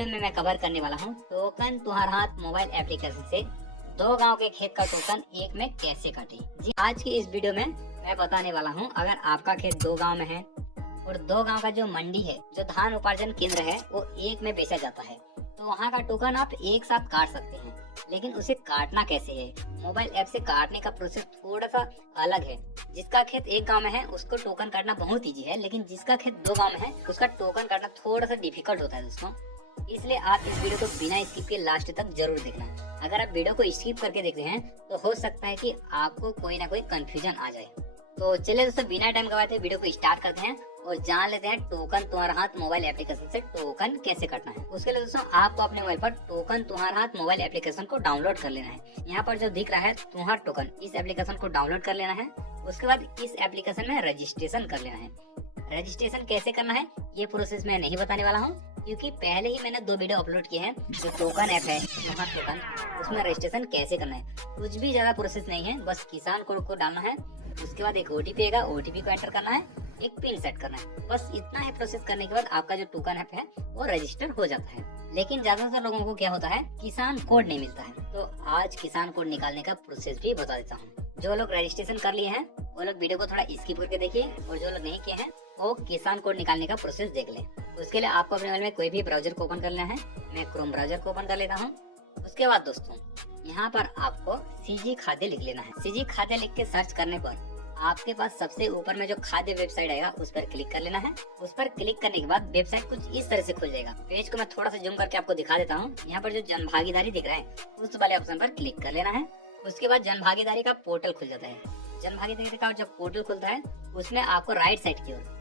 Video में मैं cover करने वाला हूँ टोकन तुम्हारा हाथ मोबाइल एप्लीकेशन से 2 गांव के खेत का टोकन एक में कैसे काटे। जी आज की इस वीडियो में मैं बताने वाला हूँ, अगर आपका खेत 2 गांव में है और 2 गांव का जो मंडी है, जो धान उपार्जन केंद्र है, वो एक में बेचा जाता है, तो वहाँ का टोकन आप एक साथ काट सकते हैं। लेकिन उसे काटना कैसे है? मोबाइल ऐप से काटने का प्रोसेस थोड़ा सा अलग है। जिसका खेत 1 गांव में है उसको टोकन काटना बहुत इजी है, लेकिन जिसका खेत 2 गांव में है उसका टोकन काटना थोड़ा सा डिफिकल्ट होता है दोस्तों। इसलिए आप इस वीडियो को बिना स्किप के लास्ट तक जरूर देखना। अगर आप वीडियो को स्किप करके देखते हैं तो हो सकता है कि आपको कोई ना कोई कंफ्यूजन आ जाए। तो चलिए दोस्तों, बिना टाइम गवाते वीडियो को स्टार्ट करते हैं और जान लेते हैं टोकन तुम्हारा हाथ मोबाइल एप्लीकेशन से टोकन कैसे करना है। उसके लिए दोस्तों आपको अपने मोबाइल पर टोकन तुम्हारा हाथ मोबाइल एप्लीकेशन को डाउनलोड कर लेना है। यहाँ पर जो दिख रहा है तुम्हारा टोकन, इस एप्लीकेशन को डाउनलोड कर लेना है। उसके बाद इस एप्लीकेशन में रजिस्ट्रेशन कर लेना है। रजिस्ट्रेशन कैसे करना है ये प्रोसेस मैं नहीं बताने वाला हूँ, क्योंकि पहले ही मैंने 2 वीडियो अपलोड किए हैं। जो टोकन ऐप है वहाँ टोकन, उसमें रजिस्ट्रेशन कैसे करना है। कुछ भी ज्यादा प्रोसेस नहीं है, बस किसान कोड को डालना है। उसके बाद एक ओटीपी आएगा, ओटीपी को एंटर करना है, एक पिन सेट करना है। बस इतना है। प्रोसेस करने के बाद आपका जो टोकन ऐप है वो रजिस्टर हो जाता है। लेकिन ज्यादातर लोगों को क्या होता है, किसान कोड नहीं मिलता है। तो आज किसान कोड निकालने का प्रोसेस भी बता देता हूँ। जो लोग रजिस्ट्रेशन कर लिए हैं वो लोग वीडियो को थोड़ा स्किप करके देखिए, और जो लोग नहीं किए हैं वो किसान कोड निकालने का प्रोसेस देख लें। उसके लिए आपको अपने मोबाइल में कोई भी ब्राउजर को ओपन कर लेना है। मैं क्रोम ब्राउजर को ओपन कर लेता हूँ। उसके बाद दोस्तों यहाँ पर आपको सीजी खाद्य लिख लेना है। सीजी खाद्य लिख के सर्च करने पर आपके पास सबसे ऊपर में जो खाद्य वेबसाइट आएगा उस पर क्लिक कर लेना है। उस पर क्लिक करने के बाद वेबसाइट कुछ इस तरह से खुल जाएगा। पेज को मैं थोड़ा सा जूम करके आपको दिखा देता हूँ। यहाँ पर जो जन भागीदारी दिख रहा है उस वाले ऑप्शन पर क्लिक कर लेना है। उसके बाद जन भागीदारी का पोर्टल खुल जाता है। जन भागीदारी का जब पोर्टल खुलता है उसमें आपको राइट साइड की ओर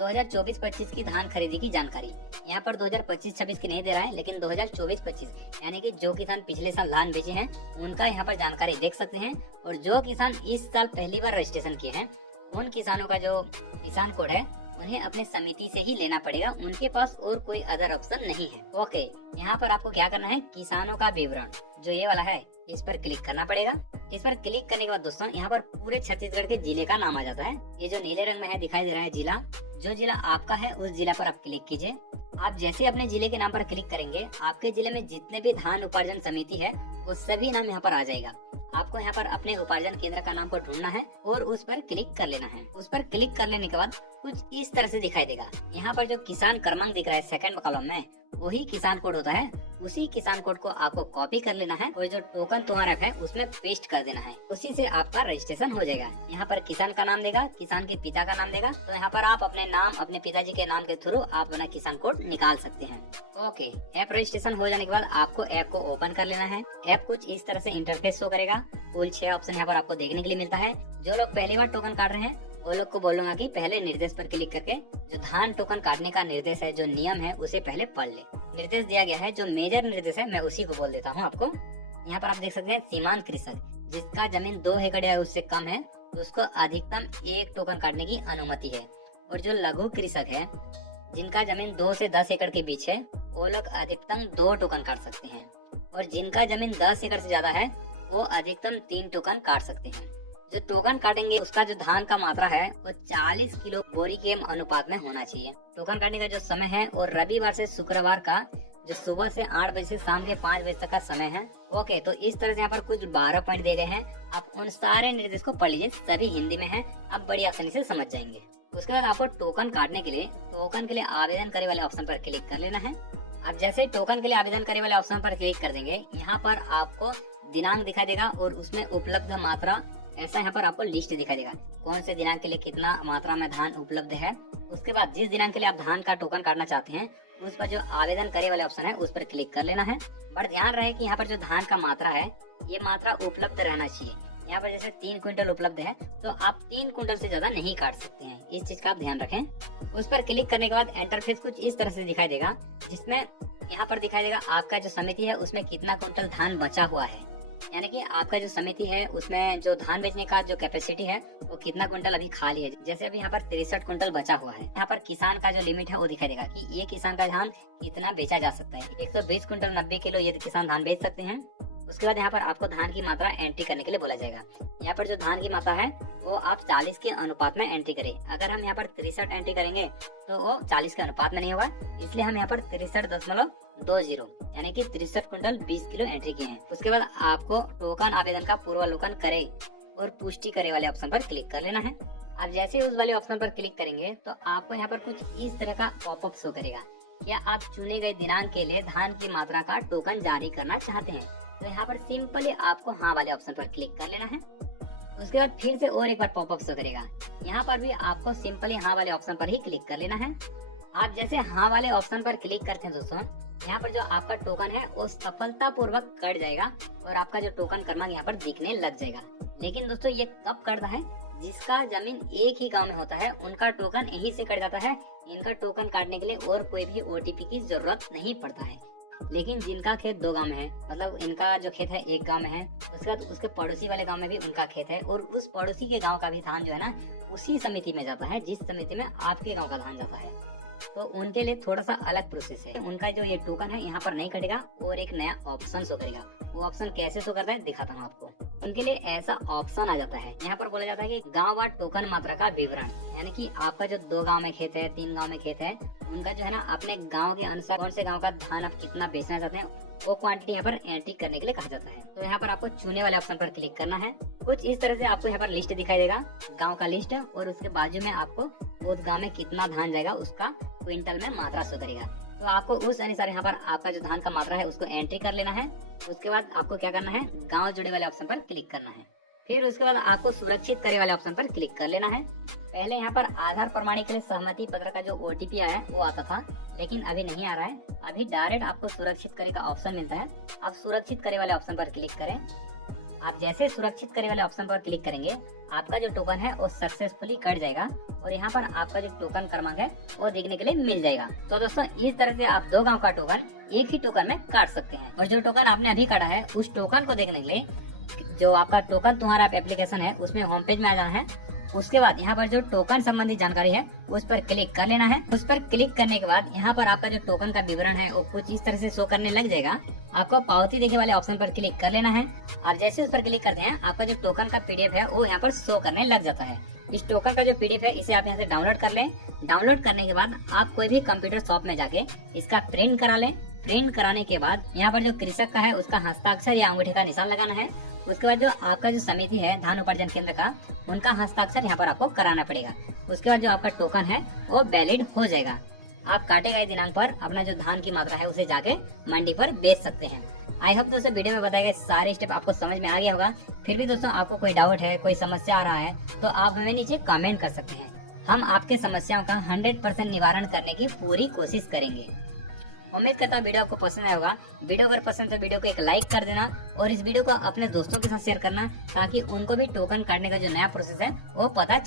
2024-25 की धान खरीदी की जानकारी, यहाँ पर 2025-26 की नहीं दे रहा है, लेकिन 2024-25 यानी कि जो किसान पिछले साल धान बेचे हैं उनका यहाँ पर जानकारी देख सकते हैं। और जो किसान इस साल पहली बार रजिस्ट्रेशन किए हैं उन किसानों का जो किसान कोड है उन्हें अपने समिति से ही लेना पड़ेगा, उनके पास और कोई अदर ऑप्शन नहीं है। ओके, यहाँ पर आपको क्या करना है, किसानों का विवरण जो ये वाला है इस पर क्लिक करना पड़ेगा। इस पर क्लिक करने के बाद दोस्तों यहाँ पर पूरे छत्तीसगढ़ के जिले का नाम आ जाता है। ये जो नीले रंग में है दिखाई दे रहा है जिला, जो जिला आपका है उस जिला पर आप क्लिक कीजिए। आप जैसे अपने जिले के नाम पर क्लिक करेंगे आपके जिले में जितने भी धान उपार्जन समिति है वो सभी नाम यहाँ पर आ जाएगा। आपको यहाँ पर अपने उपार्जन केंद्र का नाम को ढूंढना है और उस पर क्लिक कर लेना है। उस पर क्लिक कर लेने के बाद कुछ इस तरह से दिखाई देगा। यहाँ पर जो किसान क्रमांक दिख रहा है सेकंड कॉलम में, वही किसान कोड होता है। उसी किसान कोड को आपको कॉपी कर लेना है और जो टोकन तुम्हारा है उसमें पेस्ट कर देना है। उसी से आपका रजिस्ट्रेशन हो जाएगा। यहाँ पर किसान का नाम देगा, किसान के पिता का नाम देगा, तो यहाँ पर आप अपने नाम, अपने पिताजी के नाम के थ्रू आप अपना किसान कोड निकाल सकते हैं। ओके, ऐप रजिस्ट्रेशन हो जाने के बाद आपको ऐप को ओपन कर लेना है। ऐप कुछ इस तरह से इंटरफेस शो करेगा। कुल 6 ऑप्शन यहाँ पर आपको देखने के लिए मिलता है। जो लोग पहली बार टोकन काट रहे हैं वो लोग को बोलूंगा कि पहले निर्देश पर क्लिक करके जो धान टोकन काटने का निर्देश है, जो नियम है, उसे पहले पढ़ ले। निर्देश दिया गया है, जो मेजर निर्देश है मैं उसी को बोल देता हूँ आपको। यहाँ पर आप देख सकते हैं, सीमांत कृषक जिसका जमीन 2 एकड़ या उससे कम है उसको अधिकतम 1 टोकन काटने की अनुमति है। और जो लघु कृषक है जिनका जमीन 2 से 10 एकड़ के बीच है वो लोग अधिकतम 2 टोकन काट सकते हैं। और जिनका जमीन 10 एकड़ से ज्यादा है वो अधिकतम 3 टोकन काट सकते हैं। जो टोकन काटेंगे उसका जो धान का मात्रा है वो 40 किलो बोरी के अनुपात में होना चाहिए। टोकन काटने का जो समय है और रविवार से शुक्रवार का जो सुबह से 8 बजे से शाम के 5 बजे तक का समय है। ओके, तो इस तरह से यहाँ पर कुछ 12 पॉइंट दे गए हैं। आप उन सारे निर्देश को पढ़ लीजिए, सभी हिंदी में है, आप बड़ी आसानी से समझ जाएंगे। उसके बाद आपको टोकन काटने के लिए आवेदन करे वाले ऑप्शन पर क्लिक कर लेना है। आप जैसे टोकन के लिए आवेदन करे वाले ऑप्शन पर क्लिक कर देंगे, यहाँ पर आपको दिनांक दिखाई देगा और उसमें उपलब्ध मात्रा ऐसा यहाँ पर आपको लिस्ट दिखाई देगा, कौन से दिनांक के लिए कितना मात्रा में धान उपलब्ध है। उसके बाद जिस दिनांक के लिए आप धान का टोकन काटना चाहते हैं उस पर जो आवेदन करे वाले ऑप्शन है उस पर क्लिक कर लेना है। बट ध्यान रहे कि यहाँ पर जो धान का मात्रा है ये मात्रा उपलब्ध रहना चाहिए। यहाँ पर जैसे 3 क्विंटल उपलब्ध है तो आप 3 क्विंटल से ज्यादा नहीं काट सकते हैं, इस चीज का आप ध्यान रखें। उस पर क्लिक करने के बाद इंटरफेस कुछ इस तरह से दिखाई देगा, जिसमें यहाँ पर दिखाई देगा आपका जो समिति है उसमें कितना क्विंटल धान बचा हुआ है। यानी कि आपका जो समिति है उसमें जो धान बेचने का जो कैपेसिटी है वो कितना क्विंटल अभी खाली है। जैसे अभी यहाँ पर 63 क्विंटल बचा हुआ है। यहाँ पर किसान का जो लिमिट है वो दिखाई देगा कि ये किसान का धान कितना बेचा जा सकता है। 120 क्विंटल 90 किलो ये किसान धान बेच सकते हैं। उसके बाद यहाँ पर आपको धान की मात्रा एंट्री करने के लिए बोला जाएगा। यहाँ पर जो धान की मात्रा है वो आप 40 के अनुपात में एंट्री करें। अगर हम यहाँ पर 63 एंट्री करेंगे तो वो 40 के अनुपात में नहीं होगा, इसलिए हम यहाँ पर 63.20 यानी कि 63 क्विंटल 20 किलो एंट्री किए हैं। उसके बाद आपको टोकन आवेदन का पूर्वावलोकन करे और पुष्टि करे वाले ऑप्शन पर क्लिक कर लेना है। आप जैसे उस वाले ऑप्शन पर क्लिक करेंगे तो आपको यहाँ पर कुछ इस तरह का पॉपअप शो करेगा। क्या आप चुने गए दिनांक के लिए धान की मात्रा का टोकन जारी करना चाहते हैं? तो यहाँ पर सिंपली आपको हाँ वाले ऑप्शन पर क्लिक कर लेना है। उसके बाद फिर से और एक बार पॉपअप शो करेगा। यहाँ पर भी आपको सिंपली हाँ वाले ऑप्शन पर ही क्लिक कर लेना है। आप जैसे हाँ वाले ऑप्शन पर क्लिक करते हैं दोस्तों, यहाँ पर जो आपका टोकन है वो सफलतापूर्वक कट जाएगा और आपका जो टोकन क्रमांक यहाँ पर दिखने लग जाएगा। लेकिन दोस्तों ये कब कटता है? जिसका जमीन एक ही गांव में होता है उनका टोकन यहीं से कट जाता है। इनका टोकन काटने के लिए और कोई भी ओटीपी की जरूरत नहीं पड़ता है। लेकिन जिनका खेत 2 गांव में है, मतलब इनका जो खेत है 1 गांव में है, उसके बाद उसके पड़ोसी वाले गांव में भी उनका खेत है और उस पड़ोसी के गांव का भी धान जो है ना उसी समिति में जाता है जिस समिति में आपके गांव का धान जाता है। तो उनके लिए थोड़ा सा अलग प्रोसेस है। उनका जो ये टोकन है यहाँ पर नहीं कटेगा और एक नया ऑप्शन शो करेगा। वो ऑप्शन कैसे शो करता है दिखाता हूँ आपको। उनके लिए ऐसा ऑप्शन आ जाता है, यहाँ पर बोला जाता है कि गांव व टोकन मात्रा का विवरण, यानी कि आपका जो 2 गांव में खेत है, 3 गांव में खेत है, उनका जो है ना अपने गांव के अनुसार कौन से गांव का धान आप कितना बेचना चाहते हैं वो क्वांटिटी यहाँ पर एंट्री करने के लिए कहा जाता है। तो यहाँ पर आपको चुने वाले ऑप्शन पर क्लिक करना है। कुछ इस तरह से आपको यहाँ पर लिस्ट दिखाई देगा, गांव का लिस्ट, और उसके बाजू में आपको उस गांव में कितना धान जाएगा उसका क्विंटल में मात्रा शो करेगा। तो आपको उस अनुसार यहाँ पर आपका जो धान का मात्रा है उसको एंट्री कर लेना है। उसके बाद आपको क्या करना है, गांव जुड़े वाले ऑप्शन पर क्लिक करना है। फिर उसके बाद आपको सुरक्षित करे वाले ऑप्शन पर क्लिक कर लेना है। पहले यहाँ पर आधार प्रमाणीकरण के लिए सहमति पत्र का जो ओटीपी आया है वो आता था, लेकिन अभी नहीं आ रहा है। अभी डायरेक्ट आपको सुरक्षित करे का ऑप्शन मिलता है। आप सुरक्षित करे वाले ऑप्शन पर क्लिक करें। आप जैसे सुरक्षित करे वाले ऑप्शन पर क्लिक करेंगे आपका जो टोकन है वो सक्सेसफुली कट जाएगा और यहाँ पर आपका जो टोकन क्रमांक है वो देखने के लिए मिल जाएगा। तो दोस्तों इस तरह से आप 2 गांव का टोकन एक ही टोकन में काट सकते हैं। और जो टोकन आपने अभी काटा है उस टोकन को देखने के लिए जो आपका टोकन तुम्हारा एप्लीकेशन है उसमें होम पेज में आ जाना है। उसके बाद यहाँ पर जो टोकन संबंधी जानकारी है उस पर क्लिक कर लेना है। उस पर क्लिक करने के बाद यहाँ पर आपका जो टोकन का विवरण है वो कुछ इस तरह से शो करने लग जाएगा। आपको पावती देखे वाले ऑप्शन पर क्लिक कर लेना है। आप जैसे उस पर क्लिक करते हैं आपका जो टोकन का पीडीएफ है वो यहाँ पर शो करने लग जाता है। इस टोकन का जो पीडीएफ है इसे आप यहाँ से डाउनलोड कर लें। डाउनलोड करने के बाद आप कोई भी कंप्यूटर शॉप में जाके इसका प्रिंट करा लें। प्रिंट कराने के बाद यहाँ पर जो कृषक का है उसका हस्ताक्षर या अंगूठे का निशान लगाना है। उसके बाद जो आपका जो समिति है धान उपार्जन केंद्र का उनका हस्ताक्षर यहाँ पर आपको कराना पड़ेगा। उसके बाद जो आपका टोकन है वो वैलिड हो जाएगा। आप काटे गए दिनांक पर अपना जो धान की मात्रा है उसे जाके मंडी पर बेच सकते हैं। आई होप दोस्तों वीडियो में बताए गए सारे स्टेप आपको समझ में आ गया होगा। फिर भी दोस्तों आपको कोई डाउट है, कोई समस्या आ रहा है तो आप हमें नीचे कमेंट कर सकते हैं। हम आपके समस्याओं का 100% निवारण करने की पूरी कोशिश करेंगे। उम्मीद करता हूँ वीडियो आपको पसंद आया होगा। वीडियो अगर पसंद है वीडियो को एक लाइक कर देना और इस वीडियो को अपने दोस्तों के साथ शेयर करना ताकि उनको भी टोकन काटने का जो नया प्रोसेस है वो पता